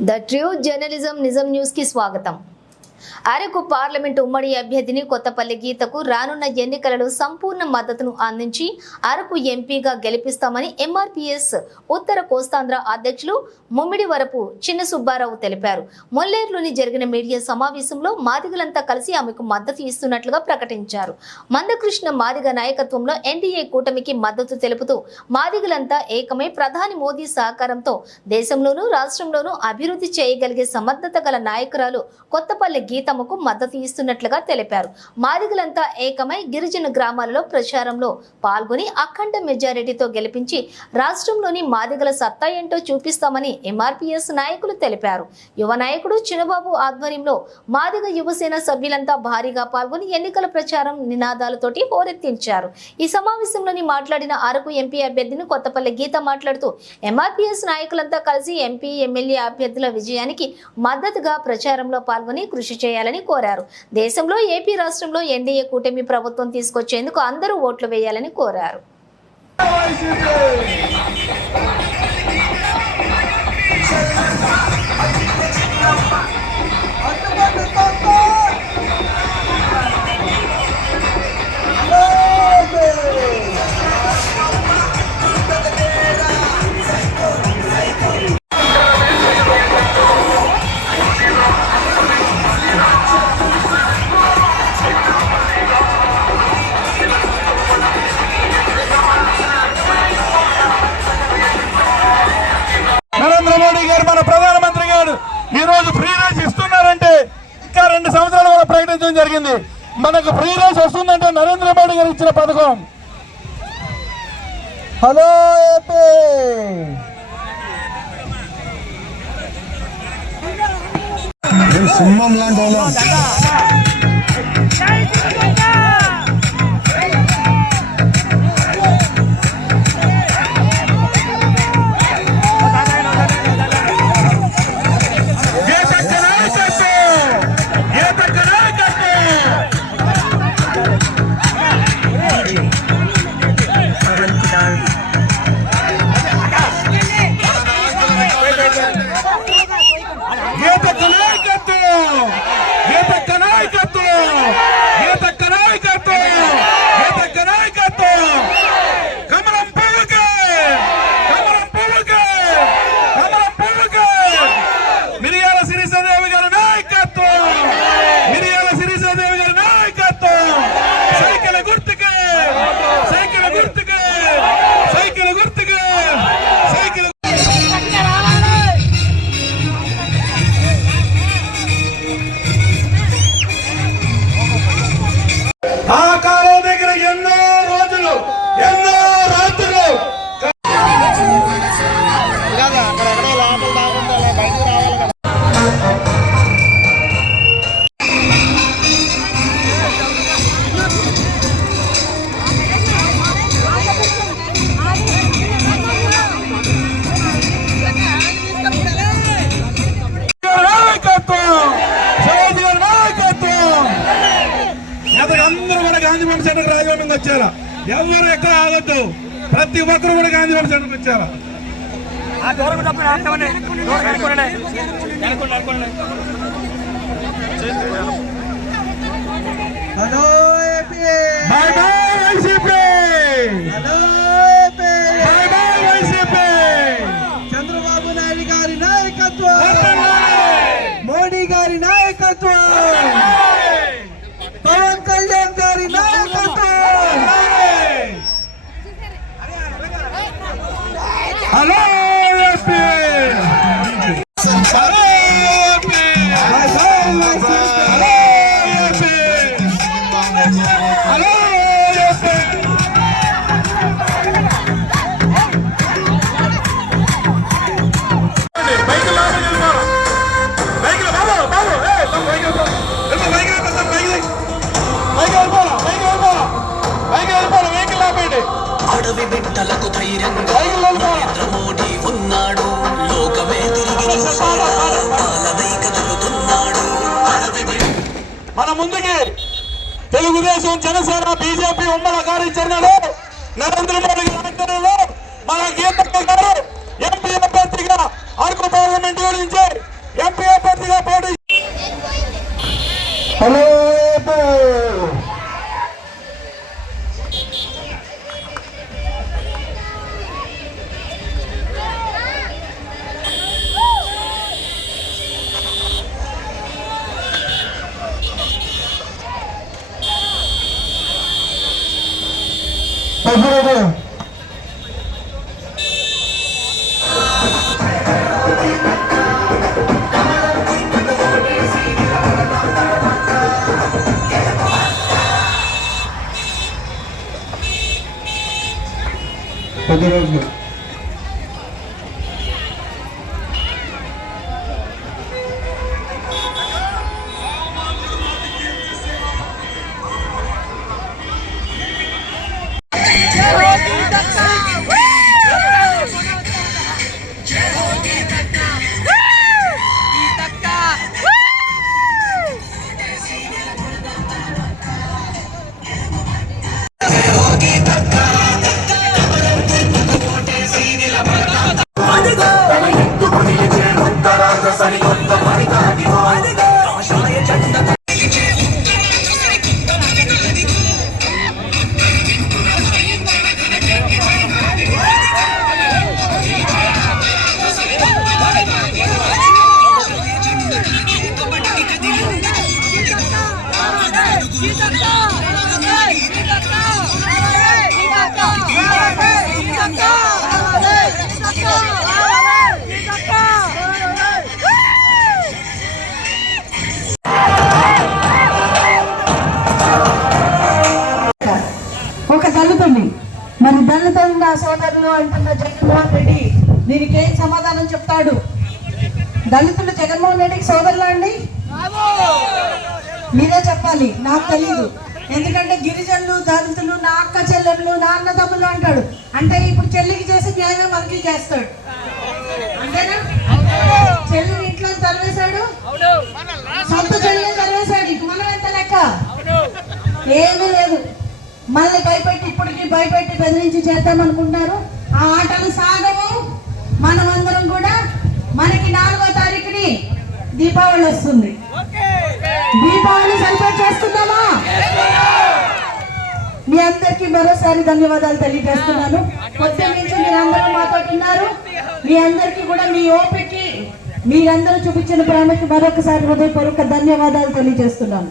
the true journalism Nijam news కి స్వాగతం Araku parliament ఉమ్మడి అభ్యర్థిని కొత్తపల్లి గీతకు రానున్న ఎన్నికలలో సంపూర్ణ మద్దతును అందించి అరకు ఎంపీగా గెలిపిస్తామని ఎంఆర్పీఎస్ ఉత్తర కోస్తాంధ్ర అధ్యక్షులు ముమ్మిడి వరపు చిన్న సుబ్బారావు తెలిపారు. మొల్లేరులోని జరిగిన మీడియా సమావేశంలో మాదిగలంతా కలిసి ఆమెకు మద్దతు ఇస్తున్నట్లుగా ప్రకటించారు. మందకృష్ణ మాదిగ నాయకత్వంలో ఎన్డీఏ కూటమికి మద్దతు తెలుపుతూ మాదిగలంతా ఏకమై ప్రధాని మోదీ సహకారంతో దేశంలోనూ రాష్ట్రంలోనూ అభివృద్ధి చేయగలిగే సమర్థత గల నాయకురాలు కొత్తపల్లి గీతమ్మకు మద్దతు ఇస్తున్నట్లుగా తెలిపారు. మాదిగలంతా ఏకమై గిరిజన గ్రామాలలో ప్రచారంలో పాల్గొని అఖండ మెజారిటీతో గెలిపించి రాష్ట్రంలోని మాదిగల సత్తా ఏంటో చూపిస్తామని ఎంఆర్పీఎస్ నాయకులు తెలిపారు. యువ నాయకుడు చినబాబు ఆధ్వర్యంలో మాదిగ యువసేన సభ్యులంతా భారీగా పాల్గొని ఎన్నికల ప్రచారం నినాదాలతోటి హోరెత్తించారు. ఈ సమావేశంలోని మాట్లాడిన అరకు ఎంపీ అభ్యర్థిని కొత్తపల్లి గీత మాట్లాడుతూ ఎంఆర్పీఎస్ నాయకులంతా కలిసి ఎంపీ ఎమ్మెల్యే అభ్యర్థుల విజయానికి మద్దతుగా ప్రచారంలో పాల్గొని కృషి చేయాలని కోరారు. దేశంలో ఏపీ రాష్ట్రంలో ఎన్డీఏ కూటమి ప్రభుత్వం తీసుకొచ్చేందుకు అందరూ ఓట్లు వేయాలని కోరారు. నరేంద్ర జరిగింది మనకు ఫ్రీ రేస్ వస్తుందంటే నరేంద్ర మోడీ గారు ఇచ్చిన పథకం. హలో ఏపీ సింహం లాంటి ఎవరు ఎక్కడ ఆగొద్దు? ప్రతి ఒక్కరు కూడా గాంధీ భవన్ సెంటర్కి వచ్చారా. హలో ఏపీ బాయ్ బాయ్ అడవి బిడ్డలకు ధైర్యంగా. నరేంద్ర మోడీ ఉన్నాడు లోకమే తిరిగి మన ముందుకి తెలుగుదేశం జనసేన బీజేపీ ఉమ్మడి కార్యాచరణలో నరేంద్ర మోడీ గారి ఆధ్వర్యంలో మన గీతక్క గారు ఎంపీ అభ్యర్థిగా అరకు పార్లమెంట్ పార్లమెంట్ నుంచి ఎంపీ అభ్యర్థిగా పోటీ హలో పెద్దరాజు పెద్దరాజు ఒక దళితుని. మరి దళితులు నా సోదరులు అంటున్న జగన్మోహన్ రెడ్డి? దీనికి ఏం సమాధానం చెప్తాడు? దళితులు జగన్మోహన్ రెడ్డికి సోదరులా అండి? మీరే చెప్పాలి నాకు తెలియదు ఎందుకంటే గిరిజనులు దళితులు నా అక్క చెల్లెళ్ళు నా అన్న తమ్ములు అంటాడు. అంటే ఇప్పుడు చెల్లికి చేసే న్యాయమే మనకి చేస్తాడు. అంతేనా? చెల్లి ఇంట్లో తరివేశాడు? సొంత చెల్లి తరివేశాడు. ఇక మనం ఎంత లెక్క? ఏమీ లేదు. మళ్ళీ భయపెట్టి ఇప్పటికి భయపెట్టి బెదిరించి చేద్దామనుకుంటున్నారు. ఆ ఆటలు సాగవు. మనమందరం కూడా మనకి నాలుగో తారీఖుని దీపావళి వస్తుంది. దీపావళి సెలబ్రేట్ చేసుకుందామా? మీ అందరికీ మరోసారి ధన్యవాదాలు తెలియజేస్తున్నాను. పొద్దున్న నుంచి మీరందరూ మాతో ఉన్నారు. మీ అందరికీ కూడా మీ ఓపికకి మీరందరూ చూపించిన ప్రేమకి మరొకసారి హృదయపూర్వక ధన్యవాదాలు తెలియజేస్తున్నాను.